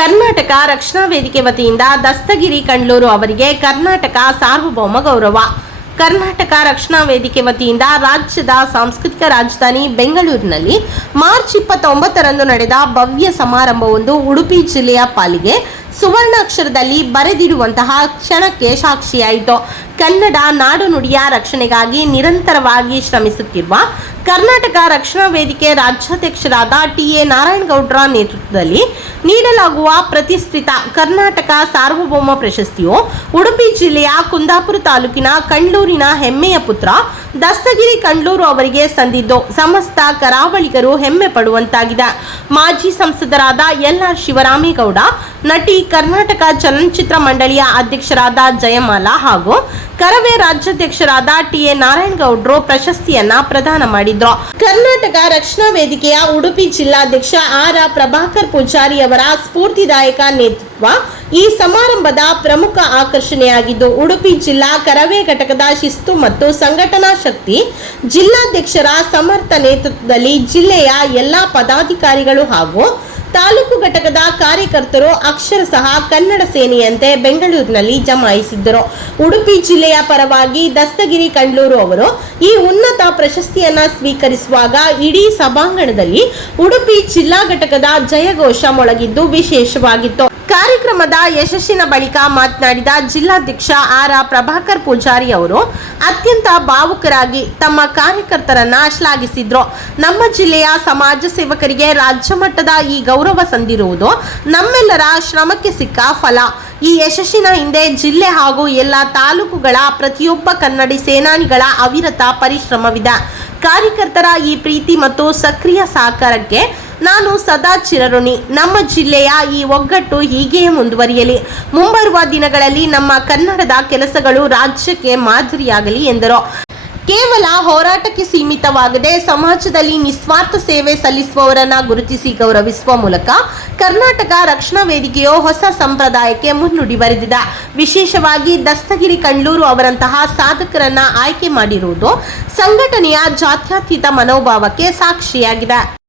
ಕರ್ನಾಟಕ ರಕ್ಷಣಾ ವೇದಿಕೆ ವತಿಯಿಂದ ದಸ್ತಗಿರಿ ಕಂಡ್ಲೂರು ಅವರಿಗೆ ಕರ್ನಾಟಕ ಸಾರ್ವಭೌಮ ಗೌರವ. ಕರ್ನಾಟಕ ರಕ್ಷಣಾ ವೇದಿಕೆ ವತಿಯಿಂದ ರಾಜ್ಯದ ಸಾಂಸ್ಕೃತಿಕ ರಾಜಧಾನಿ ಬೆಂಗಳೂರಿನಲ್ಲಿ ಮಾರ್ಚ್ 29ರಂದು ನಡೆದ ಭವ್ಯ ಸಮಾರಂಭವೊಂದು ಉಡುಪಿ ಜಿಲ್ಲೆಯ ಪಾಲಿಗೆ ಸುವರ್ಣಾಕ್ಷರದಲ್ಲಿ ಬರೆದಿಡುವಂತಹ ಕ್ಷಣಕ್ಕೆ ಸಾಕ್ಷಿಯಾಯಿತು. ಕನ್ನಡ ನಾಡು ನುಡಿಯ ರಕ್ಷಣೆಗಾಗಿ ನಿರಂತರವಾಗಿ ಶ್ರಮಿಸುತ್ತಿರುವ ಕರ್ನಾಟಕ ರಕ್ಷಣಾ ವೇದಿಕೆ ರಾಜ್ಯಾಧ್ಯಕ್ಷರಾದ ಟಿ.ಎ. ನಾರಾಯಣಗೌಡರ ನೇತೃತ್ವದಲ್ಲಿ ನೀಡಲಾಗುವ ಪ್ರತಿಷ್ಠಿತ ಕರ್ನಾಟಕ ಸಾರ್ವಭೌಮ ಪ್ರಶಸ್ತಿಯು ಉಡುಪಿ ಜಿಲ್ಲೆಯ ಕುಂದಾಪುರ ತಾಲೂಕಿನ ಕಂಡ್ಲೂರಿನ ಹೆಮ್ಮೆಯ ಪುತ್ರ ದಸ್ತಗಿರಿ ಕಂಡ್ಲೂರು ಅವರಿಗೆ ಸಂದಿದ್ದು ಸಮಸ್ತ ಕರಾವಳಿಗರು ಹೆಮ್ಮೆ ಪಡುವಂತಾಗಿದೆ. ಮಾಜಿ ಸಂಸದರಾದ ಎಲ್.ಆರ್. ಶಿವರಾಮೇಗೌಡ, ನಟಿ, ಕರ್ನಾಟಕ ಚಲನಚಿತ್ರ ಮಂಡಳಿಯ ಅಧ್ಯಕ್ಷರಾದ ಜಯಮಾಲಾ ಹಾಗೂ ಕರವೇ ರಾಜ್ಯಾಧ್ಯಕ್ಷರಾದ ಟಿ.ಎ. ನಾರಾಯಣಗೌಡರು ಪ್ರಶಸ್ತಿಯನ್ನ ಪ್ರದಾನ ಮಾಡಿದ್ರು. ಕರ್ನಾಟಕ ರಕ್ಷಣಾ ವೇದಿಕೆಯ ಉಡುಪಿ ಜಿಲ್ಲಾಧ್ಯಕ್ಷ ಆರ್. ಪ್ರಭಾಕರ್ ಪೂಜಾರಿ ಅವರ ಸ್ಫೂರ್ತಿದಾಯಕ ನೇತೃತ್ವ ಈ ಸಮಾರಂಭದ ಪ್ರಮುಖ ಆಕರ್ಷಣೆಯಾಗಿದ್ದು, ಉಡುಪಿ ಜಿಲ್ಲಾ ಕರವೇ ಘಟಕದ ಶಿಸ್ತು ಮತ್ತು ಸಂಘಟನಾ ಶಕ್ತಿ, ಜಿಲ್ಲಾಧ್ಯಕ್ಷರ ಸಮರ್ಥ ನೇತೃತ್ವದಲ್ಲಿ ಜಿಲ್ಲೆಯ ಎಲ್ಲಾ ಪದಾಧಿಕಾರಿಗಳು ಹಾಗೂ ತಾಲೂಕು ಘಟಕದ ಕಾರ್ಯಕರ್ತರು ಅಕ್ಷರಶಃ ಕನ್ನಡ ಸೇನೆಯಂತೆ ಬೆಂಗಳೂರಿನಲ್ಲಿ ಜಮಾಯಿಸಿದ್ದರು. ಉಡುಪಿ ಜಿಲ್ಲೆಯ ಪರವಾಗಿ ದಸ್ತಗಿರಿ ಕಂಡ್ಲೂರು ಅವರು ಈ ಉನ್ನತ ಪ್ರಶಸ್ತಿಯನ್ನ ಸ್ವೀಕರಿಸುವಾಗ ಇಡೀ ಸಭಾಂಗಣದಲ್ಲಿ ಉಡುಪಿ ಜಿಲ್ಲಾ ಘಟಕದ ಜಯಘೋಷ ಮೊಳಗಿದ್ದು ವಿಶೇಷವಾಗಿತ್ತು. ಕಾರ್ಯಕ್ರಮದ ಯಶಸ್ಸಿನ ಬಳಿಕ ಮಾತನಾಡಿದ ಜಿಲ್ಲಾಧ್ಯಕ್ಷ ಆರ್. ಪ್ರಭಾಕರ್ ಪೂಜಾರಿ ಅವರು ಅತ್ಯಂತ ಭಾವುಕರಾಗಿ ತಮ್ಮ ಕಾರ್ಯಕರ್ತರನ್ನ ಶ್ಲಾಘಿಸಿದ್ರು. ನಮ್ಮ ಜಿಲ್ಲೆಯ ಸಮಾಜ ಸೇವಕರಿಗೆ ರಾಜ್ಯ ಮಟ್ಟದ ಈ ಗೌರವ ಸಂದಿರುವುದು ನಮ್ಮೆಲ್ಲರ ಶ್ರಮಕ್ಕೆ ಸಿಕ್ಕ ಫಲ. ಈ ಯಶಸ್ಸಿನ ಹಿಂದೆ ಜಿಲ್ಲೆ ಹಾಗೂ ಎಲ್ಲ ತಾಲೂಕುಗಳ ಪ್ರತಿಯೊಬ್ಬ ಕನ್ನಡಿ ಸೇನಾನಿಗಳ ಅವಿರತ ಪರಿಶ್ರಮವಿದೆ. ಕಾರ್ಯಕರ್ತರ ಈ ಪ್ರೀತಿ ಮತ್ತು ಸಕ್ರಿಯ ಸಹಕಾರಕ್ಕೆ ನಾನು ಸದಾ ಚಿರಋಣಿ. ನಮ್ಮ ಜಿಲ್ಲೆಯ ಈ ಒಗ್ಗಟ್ಟು ಹೀಗೆಯೇ ಮುಂದುವರಿಯಲಿ. ಮುಂಬರುವ ದಿನಗಳಲ್ಲಿ ನಮ್ಮ ಕನ್ನಡದ ಕೆಲಸಗಳು ರಾಜ್ಯಕ್ಕೆ ಮಾದರಿಯಾಗಲಿ ಎಂದರು. ಕೇವಲ ಹೋರಾಟಕ್ಕೆ ಸೀಮಿತವಾಗದೆ ಸಮಾಜದಲ್ಲಿ ನಿಸ್ವಾರ್ಥ ಸೇವೆ ಸಲ್ಲಿಸುವವರನ್ನ ಗುರುತಿಸಿ ಗೌರವಿಸುವ ಮೂಲಕ ಕರ್ನಾಟಕ ರಕ್ಷಣಾ ವೇದಿಕೆಯು ಹೊಸ ಸಂಪ್ರದಾಯಕ್ಕೆ ಮುನ್ನುಡಿ ಬರೆದಿದೆ. ವಿಶೇಷವಾಗಿ ದಸ್ತಗಿರಿ ಕಂಡ್ಲೂರು ಅವರಂತಹ ಸಾಧಕರನ್ನ ಆಯ್ಕೆ ಮಾಡಿರುವುದು ಸಂಘಟನೆಯ ಜಾತ್ಯತೀತ ಮನೋಭಾವಕ್ಕೆ ಸಾಕ್ಷಿಯಾಗಿದೆ.